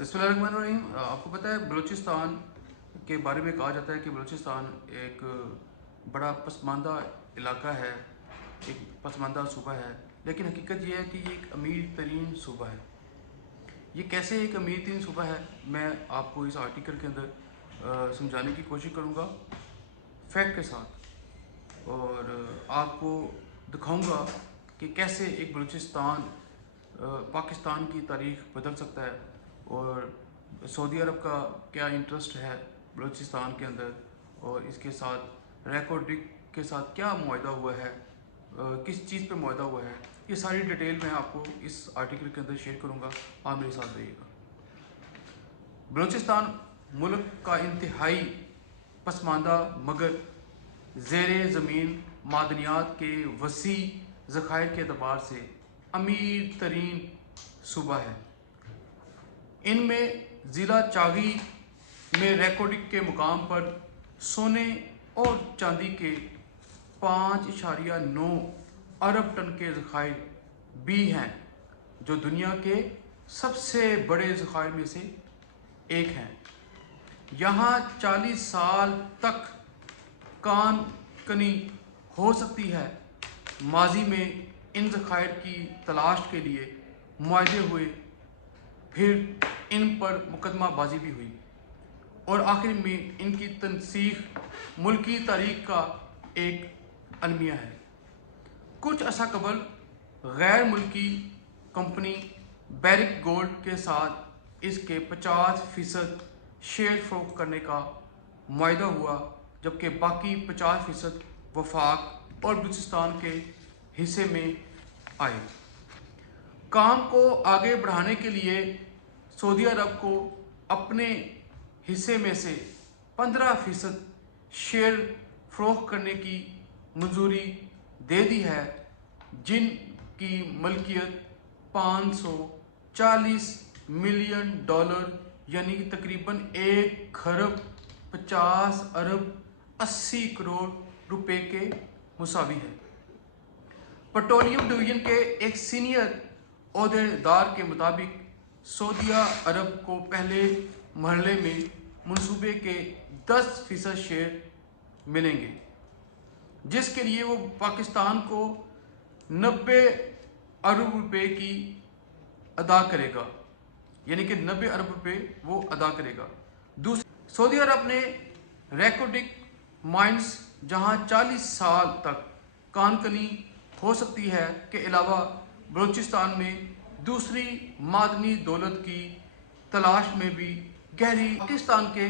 बिस्मिल्लाहिर्रहमानिर्रहीम। आपको पता है बलूचिस्तान के बारे में कहा जाता है कि बलूचिस्तान एक बड़ा पसमानदा इलाका है, एक पसमानदा सूबा है, लेकिन हकीकत ये है कि ये एक अमीर तरीन सूबा है। ये कैसे एक अमीर तरीन सूबा है, मैं आपको इस आर्टिकल के अंदर समझाने की कोशिश करूँगा फैक्ट के साथ, और आपको दिखाऊँगा कि कैसे एक बलूचिस्तान पाकिस्तान की तारीख बदल सकता है, और सऊदी अरब का क्या इंटरेस्ट है बलूचिस्तान के अंदर, और इसके साथ रेकोडिक के साथ क्या मुआहदा हुआ है, किस चीज़ पे मुआहदा हुआ है, ये सारी डिटेल मैं आपको इस आर्टिकल के अंदर शेयर करूँगा। आप मेरे साथ रहिएगा। बलूचिस्तान मुल्क का इंतहाई पसमानदा मगर ज़ेरे ज़मीन मादनियात के वसी ज़खायर के अतबार से अमीर तरीन सूबा है। इनमें ज़िला चागी में रेकोडिक के मुकाम पर सोने और चांदी के 5.9 अरब टन के ज़खायर भी हैं, जो दुनिया के सबसे बड़े ज़खायर में से एक हैं। यहाँ 40 साल तक कान कनी हो सकती है। माजी में इन ज़खायर की तलाश के लिए मुआहदे हुए, फिर इन पर मुकदमाबाजी भी हुई, और आखिर में इनकी तनसीख मुल्की तारीख का एक अलमिया है। कुछ अरसा कबल गैर मुल्की कंपनी बैरिक गोल्ड के साथ इसके 50% शेयर फरोख्त करने का मुआहदा हुआ, जबकि बाकी 50% वफाक और बलूचिस्तान के हिस्से में आए। काम को आगे बढ़ाने के लिए सऊदी अरब को अपने हिस्से में से 15% शेयर फरोख्त करने की मंजूरी दे दी है, जिनकी मलकियत $540 मिलियन यानी कि तकरीबन 1,50 अरब 80 करोड़ रुपए के मुसावी है। पेट्रोलियम डिवीजन के एक सीनियर ओहदेदार के मुताबिक सऊदी अरब को पहले मरहले में मंसूबे के 10% शेयर मिलेंगे, जिसके लिए वो पाकिस्तान को 90 अरब रुपए की अदा करेगा, यानी कि 90 अरब रुपए वो अदा करेगा। दूसरी, सऊदी अरब ने रेकोडिक माइंस, जहां 40 साल तक कानकनी हो सकती है, के अलावा बलूचिस्तान में दूसरी मादनी दौलत की तलाश में भी गहरी। पाकिस्तान के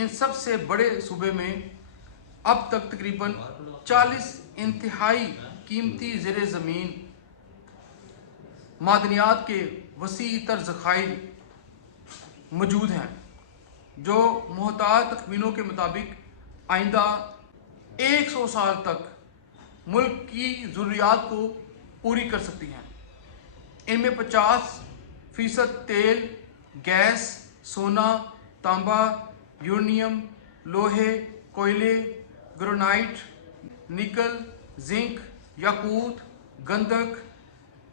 इन सबसे बड़े सूबे में अब तक तकरीबन 40 इंतहाई कीमती ज़ेरे ज़मीन मादनियात के वसी तर ज़खायर मौजूद हैं, जो मोहतात तखमीनों के मुताबिक आइंदा 100 साल तक मुल्क की ज़रूरियात को पूरी कर सकती हैं। इनमें 50% तेल, गैस, सोना, तांबा, यूरेनियम, लोहे, कोयले, ग्रेनाइट, निकल, जिंक, याकूत, गंधक,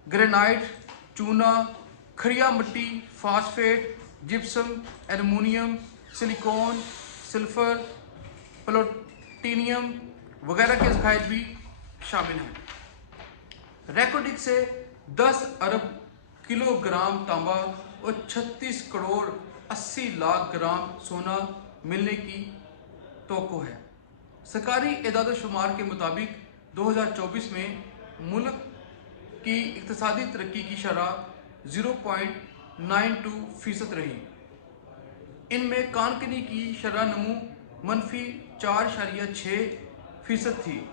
ग्रेनाइट, चूना, खरिया मिट्टी, phosphate, gypsum, aluminium, silicon, sulphur, plutonium वगैरह के ज़खायर भी शामिल हैं। रेकोडिक से 10 अरब किलोग्राम तांबा और 36 करोड़ 80 लाख ग्राम सोना मिलने की तवक्को है। सरकारी एदाद शुमार के मुताबिक 2024 में मुल्क की इक़्तिसादी तरक्की की शरह 0.92% रही। इनमें कानकनी की शरह नमू -4.6% थी,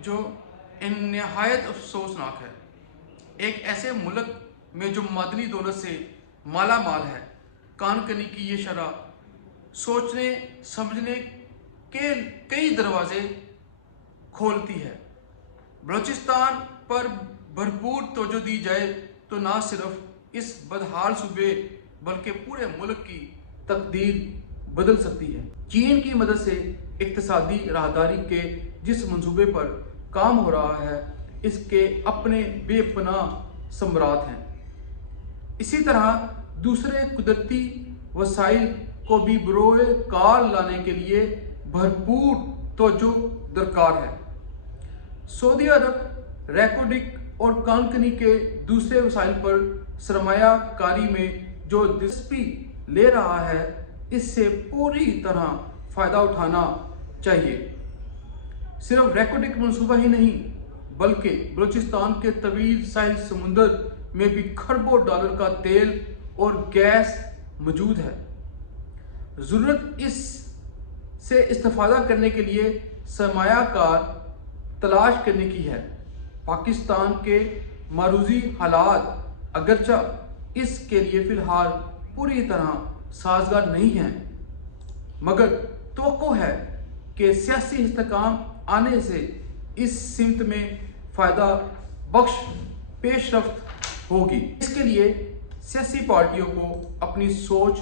जो नहायत अफसोसनाक है। एक ऐसे मुल्क में जो मादनी दौलत से माला माल है, कानकनी की ये शरह सोचने समझने के कई दरवाजे खोलती है। बलूचिस्तान पर भरपूर तवज्जो दी जाए तो ना सिर्फ इस बदहाल सूबे बल्कि पूरे मुल्क की तकदीर बदल सकती है। चीन की मदद से इक्तिसादी राहदारी के जिस मंसूबे पर काम हो रहा है, इसके अपने बेपनाह सम्राट हैं। इसी तरह दूसरे कुदरती वसाइल को भी बरोए कार लाने के लिए भरपूर तवज्जो दरकार है। सऊदी अरब रैकोडिक और कानकनी के दूसरे वसाइल पर सरमाया कारी में जो दिलचस्पी ले रहा है, इससे पूरी तरह फ़ायदा उठाना चाहिए। सिर्फ रैकोडिक मनसूबा ही नहीं, बल्कि बलूचिस्तान के तवील साहिल समुंदर में भी खरबों डॉलर का तेल और गैस मौजूद है। ज़रूरत इससे इस्तेफादा करने के लिए सरमायाकार तलाश करने की है। पाकिस्तान के मारूजी हालात अगरचा इसके लिए फ़िलहाल पूरी तरह साजगार नहीं हैं, मगर तवक्को है कि सियासी इस्तेहकाम आने से इस सिमत में फ़ायदा बख्श पेशरफ्त होगी। इसके लिए सियासी पार्टियों को अपनी सोच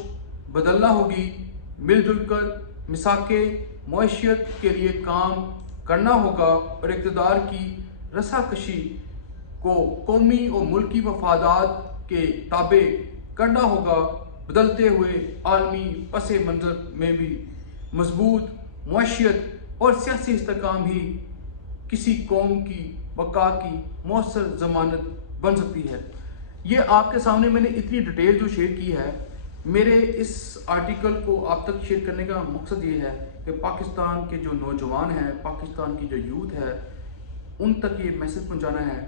बदलना होगी, मिलजुल कर मिसाके मईशत के लिए काम करना होगा और इक़्तिदार की रसाकशी को कौमी और मुल्की मफादात के ताबे करना होगा। बदलते हुए आलमी पस मंज़र में भी मजबूत मईशत और सियासी इस्तेहकाम ही किसी कौम की बका की मौसर ज़मानत बन सकती है। ये आपके सामने मैंने इतनी डिटेल जो शेयर की है, मेरे इस आर्टिकल को आप तक शेयर करने का मकसद ये है कि पाकिस्तान के जो नौजवान हैं, पाकिस्तान की जो यूथ है, उन तक ये मैसेज पहुंचाना है,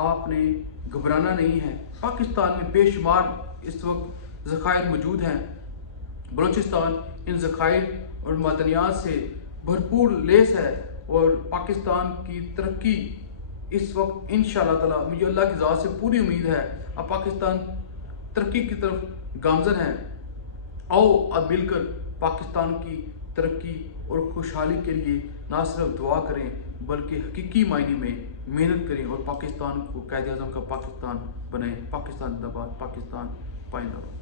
आपने घबराना नहीं है। पाकिस्तान में बेशुमार इस वक्त ज़खायर मौजूद हैं। बलूचिस्तान इन ज़खायर और मदनियात से भरपूर लेस है और पाकिस्तान की तरक्की इस वक्त इंशाअल्लाह ताला, मुझे अल्लाह की ज़ात से पूरी उम्मीद है, अब पाकिस्तान तरक्की की तरफ गामज़न है। आओ अब मिलकर पाकिस्तान की तरक्की और खुशहाली के लिए ना सिर्फ दुआ करें, बल्कि हकीकी मायने में मेहनत करें और पाकिस्तान को क़ायद-ए-आज़म का पाकिस्तान बनाएं। पाकिस्तान जिंदाबाद, पाकिस्तान पाइंदाबाद।